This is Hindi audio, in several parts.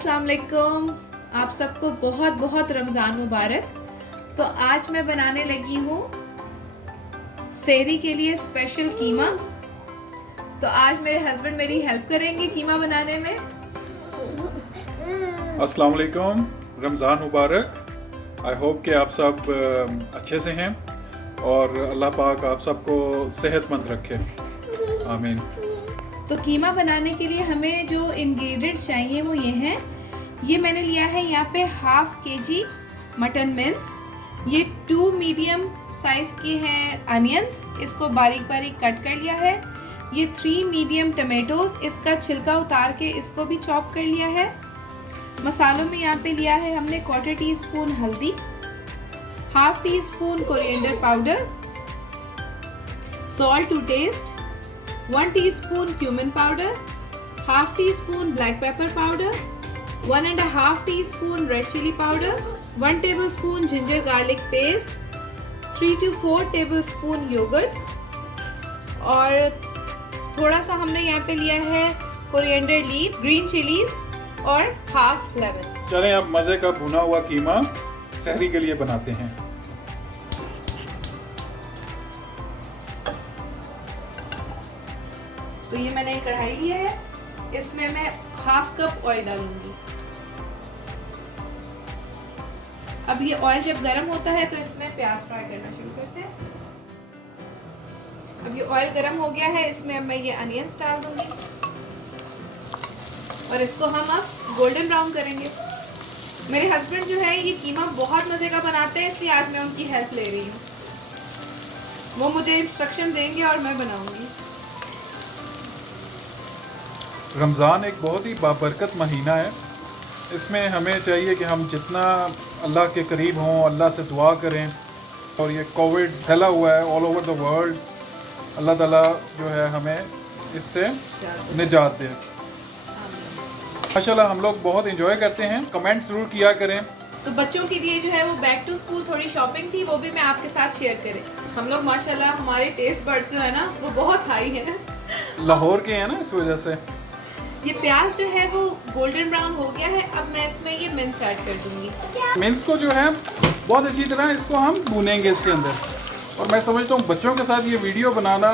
अस्सलाम वालेकुम। आप सबको बहुत बहुत रमज़ान मुबारक। तो आज मैं बनाने लगी हूँ सहरी के लिए स्पेशल कीमा। तो आज मेरे हस्बैंड मेरी हेल्प करेंगे कीमा बनाने में। अस्सलाम वालेकुम, रमज़ान मुबारक। आई होप कि आप सब अच्छे से हैं और अल्लाह पाक आप सबको सेहतमंद रखे, आमीन। तो कीमा बनाने के लिए हमें जो इंग्रेडिएंट्स चाहिए वो ये हैं। ये मैंने लिया है यहाँ पे हाफ केजी मटन मिन्स। ये 2 मीडियम साइज के हैं अनियंस, इसको बारीक बारीक कट कर लिया है। ये 3 मीडियम टमेटोज, इसका छिलका उतार के इसको भी चॉप कर लिया है। मसालों में यहाँ पे लिया है हमने 1/4 टीस्पून हल्दी, half teaspoon coriander powder, salt to taste, 1 teaspoon cumin powder, half teaspoon black pepper powder, 1.5 teaspoon red chili powder, 1 tablespoon ginger garlic paste, 3 to 4 tablespoon yogurt और थोड़ा सा हमने यहाँ पे लिया है कोरिएंडर लीव्स, ग्रीन चिलीज और हाफ लेमन। चलें अब मज़े का भुना हुआ कीमा सहरी के लिए बनाते हैं। तो ये मैंने कढ़ाई लिया है, इसमें मैं हाफ कप ऑयल डालूंगी। अब ये ऑयल जब गर्म होता है तो इसमें प्याज फ्राई करना शुरू करते हैं। अब ये ऑयल गर्म हो गया है, इसमें अब मैं ये अनियंस डाल दूंगी और इसको हम अब गोल्डन ब्राउन करेंगे। मेरे हस्बैंड जो है ये कीमा बहुत मजे का बनाते हैं, इसलिए आज मैं उनकी हेल्प ले रही हूँ। वो मुझे इंस्ट्रक्शन देंगे और मैं बनाऊंगी। रमज़ान एक बहुत ही बाबरकत महीना है। इसमें हमें चाहिए कि हम जितना अल्लाह के करीब हों, अल्लाह से दुआ करें। और ये कोविड फैला हुआ है ऑल ओवर द वर्ल्ड, अल्लाह ताला जो है हमें इससे निजात दे। माशाल्लाह हम लोग बहुत इंजॉय करते हैं। कमेंट ज़रूर किया करें। तो बच्चों के लिए जो है वो बैक टू स्कूल थोड़ी शॉपिंग थी, वो भी मैं आपके साथ शेयर करें। हम लोग माशाल्लाह हमारे टेस्ट बड्स जो है ना वो बहुत हाई है। लाहौर के हैं ना, इस वजह से। ये प्याज जो है वो गोल्डन ब्राउन हो गया है। अब मैं इसमें ये मिन्स ऐड कर दूंगी। मिन्स को जो है बहुत अच्छी तरह इसको हम भूनेंगे इसके अंदर। और मैं समझता हूँ बच्चों के साथ ये वीडियो बनाना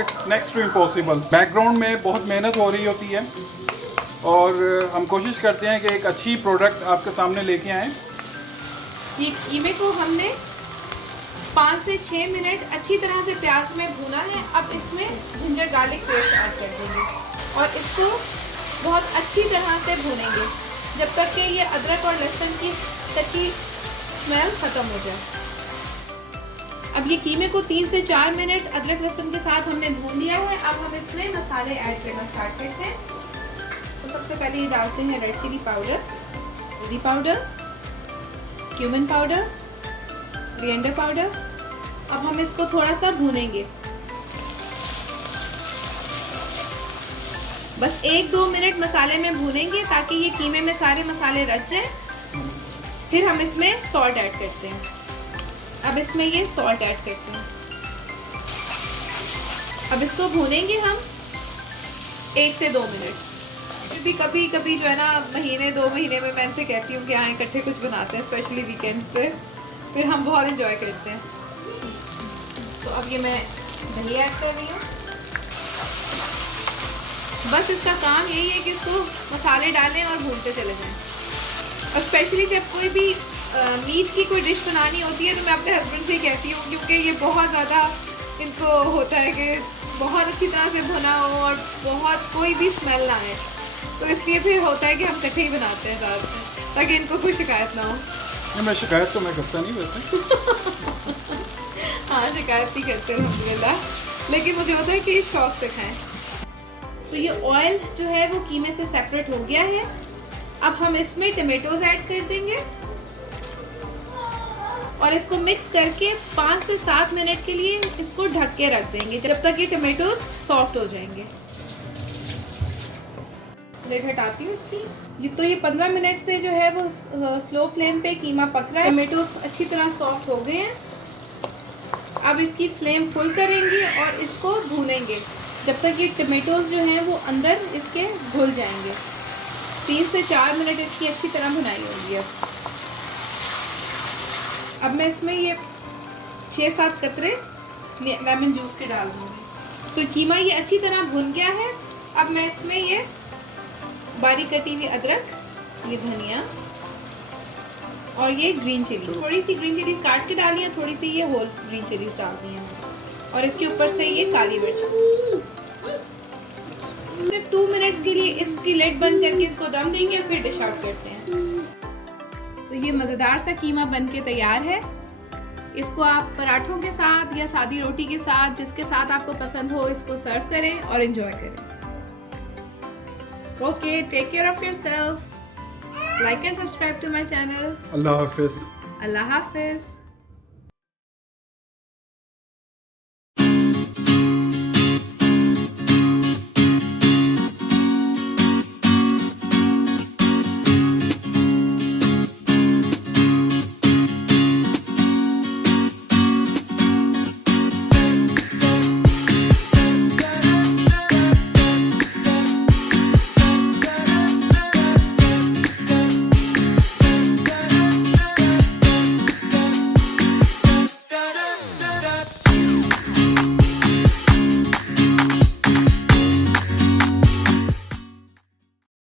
it's next to impossible. Background में बहुत मेहनत हो रही होती है और हम कोशिश करते हैं कि एक अच्छी प्रोडक्ट आपके सामने लेके आएँ। ये कीमे को हमने 5 से 6 मिनट अच्छी तरह से प्याज में भूना है। अब इसमें जिंजर गार्लिक पेस्ट ऐड कर देंगे और इसको बहुत अच्छी तरह से भूनेंगे जब तक कि ये अदरक और लहसुन की कच्ची स्मेल खत्म हो जाए। अब ये कीमे को 3 से 4 मिनट अदरक लहसुन के साथ हमने भून लिया है। अब हम इसमें मसाले ऐड करना स्टार्ट करते हैं। तो सबसे पहले ये डालते हैं रेड चिली पाउडर, हल्दी powder, cumin powder, coriander powder. अब हम इसको थोड़ा सा भूनेंगे, बस 1-2 मिनट मसाले में भूनेंगे ताकि ये कीमे में सारे मसाले रच जाएं। फिर हम इसमें सॉल्ट ऐड करते हैं। अब इसमें ये सॉल्ट ऐड करते हैं। अब इसको भूनेंगे हम 1 से 2 मिनट। फिर भी कभी कभी जो है ना महीने 2 महीने में मैं इनसे कहती हूँ कि हाँ इकट्ठे कुछ बनाते हैं, स्पेशली वीकेंड्स पे, फिर हम बहुत इंजॉय करते हैं। तो अब ये मैं दही ऐड कर रही हूँ। बस इसका काम यही है कि इसको मसाले डालें और भूनते चले जाएं। और स्पेशली जब कोई भी मीट की कोई डिश बनानी होती है तो मैं अपने हस्बैंड से ही कहती हूँ, क्योंकि ये बहुत ज़्यादा इनको होता है कि बहुत अच्छी तरह से भुना हो और बहुत कोई भी स्मेल ना आए। तो इसलिए फिर होता है कि हम इकट्ठे ही बनाते हैं ज़्यादातर, ताकि इनको कोई शिकायत ना हो। मैं शिकायत तो मैं करता नहीं वैसे। हाँ शिकायत नहीं करते अल्हम्दुलिल्लाह, लेकिन मुझे होता है कि शौक से खाएं। तो ये ऑयल जो है वो कीमे से सेपरेट हो गया है। अब हम इसमें टमेटोज ऐड कर देंगे और इसको मिक्स करके 5 से 7 मिनट के लिए इसको ढक के रख देंगे जब तक ये टमेटोज सॉफ्ट हो जाएंगे। प्लेट हटाती हूँ इसकी। तो ये 15 मिनट से जो है वो स्लो फ्लेम पे कीमा पक रहा है। टमेटोज अच्छी तरह सॉफ्ट हो गए हैं। अब इसकी फ्लेम फुल करेंगे और इसको भूनेंगे जब तक ये टमेटोज जो हैं वो अंदर इसके घुल जाएंगे। 3 से 4 मिनट इसकी अच्छी तरह भुनाई होगी। अब मैं इसमें ये 6-7 कतरे लेमन जूस के डाल दूँगी। तो कीमा ये अच्छी तरह भुन गया है। अब मैं इसमें ये बारीक कटी हुई अदरक, ये धनिया और ये ग्रीन चिली, थोड़ी सी ग्रीन चिलीज काट के डाली है, थोड़ी सी ये होल ग्रीन चिलीज डाल दी है और इसके ऊपर से ये काली मिर्च। सिर्फ 2 मिनट्स के लिए इसकी लिड बंद करके इसको दम देंगे, फिर डिश आउट करते हैं। तो ये मज़ेदार सा कीमा बन के तैयार है। इसको आप पराठों के साथ या सादी रोटी के साथ, जिसके साथ आपको पसंद हो, इसको सर्व करें और एंजॉय करें। Okay, take care of yourself, like and subscribe to my channel. अल्लाह हाफिज़। अल्लाह हाफिज़।